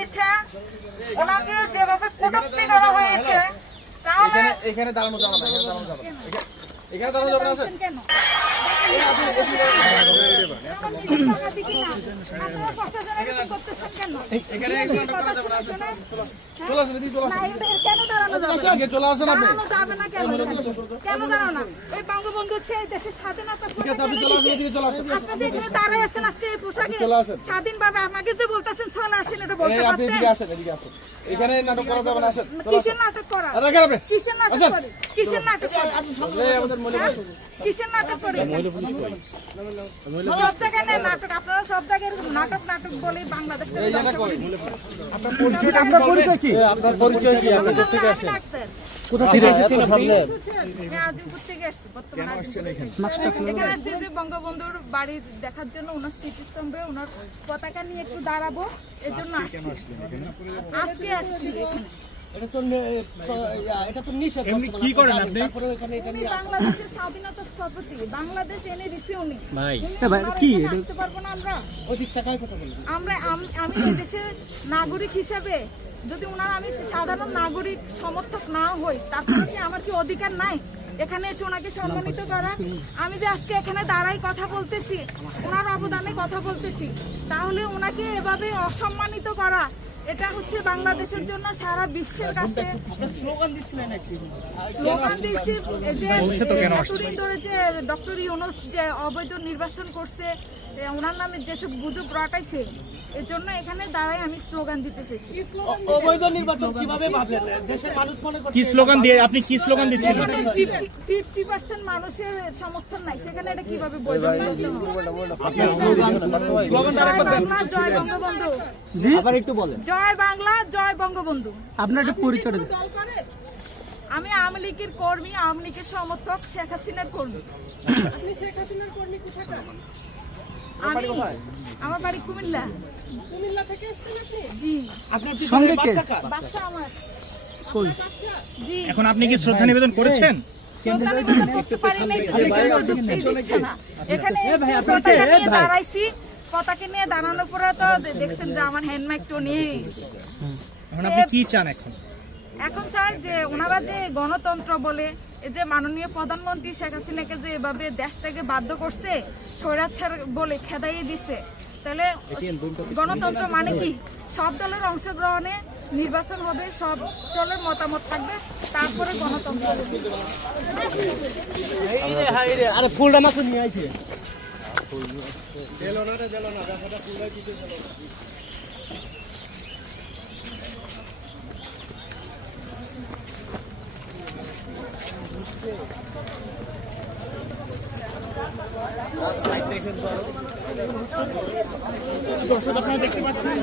হয়েছে, ওনাকে যেভাবে কটূক্তি করা হয়েছে, তাহলে এখানে দাঁড়ানো যাবে না, এখানে দাঁড়ানো যাবে না, এখানে দাঁড়ানো যাবে না স্যার। কেন? আপনারা প্রশাসনের কিছু করতেছেন কেন? এখানে করা যাবে না, আসেন, চলে আসেন, এদিকে চলে আসেন, কেন দাঁড়ানো যাবে না? এদিকে চলে আসেন আপনি। দাঁড়ানো যাবে না কেন? কেন দাঁড়ানো না? এই বঙ্গবন্ধু হচ্ছে এই দেশের স্বাধীনতা ঠিক আছে, আপনি চলে আসেন, এদিকে চলে আসেন। আপনাদের এখানে দাঁড়ায় আছেন আজকে এই পোশাকে চলে আসেন। স্বাধীনভাবে আমাকে যে বলতেছেন চলে আসেন, এটা বলতে এই আপনি এদিকে পারতেন? আসেন, এদিকে আসেন। এখানে নাটক করা যাবে না, আসেন, চলে কিসের আসেন। নাটক করা? আর রাখেন আপনি। কিসের নাটক আসেন। করে? কিসের নাটক করে? এই আমাদের মহিলা হ্যাঁ? কিসের নাটক করে? সব জায়গায় নেই নাটক, আপনারা সব জায়গায় এরকম নাটক নাটক বলে বাংলাদেশটা এই জায়গা ধ্বংস কই? করে দিচ্ছেন। আপনার পরিচয় কি? আপনার পরিচয় কি? আপনি কোথা থেকে আসেন? কোথা থেকে এসেছেন আপনি? হ্যাঁ, আজিমপুর থেকে আসছি, বর্তমানে আজিমপুর থেকে। এখানে আসছি যে বঙ্গবন্ধুর বাড়ি দেখার জন্য, ওনার স্মৃতিস্তম্ভে ওনার পতাকা নিয়ে একটু দাঁড়াবো, এর জন্য আসছি। আজকে আসছি এখানে। এমনি কি করেন আপনি? উনি বাংলাদেশের স্বাধীনতা স্থপতি, বাংলাদেশ এনে দিছে উনি। ভাই কি আসতে পারবো না আমরা? আমি এই দেশের নাগরিক হিসেবে যদি ওনার আমি সাধারণ নাগরিক সমর্থক না হই, তারপরে কি আমার কি অধিকার নাই এখানে এসে ওনাকে সম্মানিত করা? আমি যে আজকে এখানে দাঁড়াই কথা বলতেছি, ওনার অবদানে কথা বলতেছি, তাহলে ওনাকে এভাবে অসম্মানিত করা, এটা হচ্ছে বাংলাদেশের জন্য সারা বিশ্বের কাছে স্লোগান দিচ্ছি। এই যে এতদিন ধরে যে ডক্টর ইউনূস যে অবৈধ নির্বাচন করছে, ওনার নামে যেসব গুজব রটাইছে, এর জন্য এখানে দাঁড়াই আমি স্লোগান দিতে চাইছি। অবৈধ নির্বাচন কিভাবে ভাবলেন? দেশের মানুষ মনে করছে কি স্লোগান দিয়ে আপনি কি স্লোগান দিচ্ছেন? 50% মানুষের সমর্থন নাই, সেখানে এটা কিভাবে বৈধ নির্বাচন হবে? জয় বঙ্গবন্ধু। আবার একটু বলেন। জয় বাংলা, জয় বঙ্গবন্ধু। আপনার একটু পরিচয় দিন। আমি আওয়ামী লীগের কর্মী, আওয়ামী লীগের সমর্থক, শেখ হাসিনার কর্মী। আপনি শেখ হাসিনার কর্মী কোথাকার? আমি আমার বাড়ি কুমিল্লা। কুমিল্লা থেকে এসেছেন আপনি? জি। আপনার সঙ্গে কে? বাচ্চা আমার। কই? জি। এখন আপনি কি শ্রদ্ধা নিবেদন করেছেন? শ্রদ্ধা নিবেদন করতে পারি নাই, ঢুকতেই দিচ্ছে না। এখানে পতাকা নিয়ে দাঁড়াইছি, পতাকা নিয়ে দাঁড়ানোর পরে তো দেখছেন যে আমার হ্যান্ডমাইকটা নিয়ে গেছে। এখন আপনি কি চান এখন? এখন চাই যে ওনারা যে গণতন্ত্র বলে, এই যে মাননীয় প্রধানমন্ত্রী শেখ হাসিনাকে যে এভাবে দেশ থেকে বাধ্য করছে, স্বৈরাচার বলে খেদাইয়ে দিছে, তাহলে গণতন্ত্র মানে কি? সব দলের অংশগ্রহণে নির্বাচন হবে, সব দলের মতামত থাকবে, তারপরে গণতন্ত্র হবে। আরে ফুলটা না তো নিয়ে আইছে। দর্শক আপনারা দেখতে পাচ্ছেন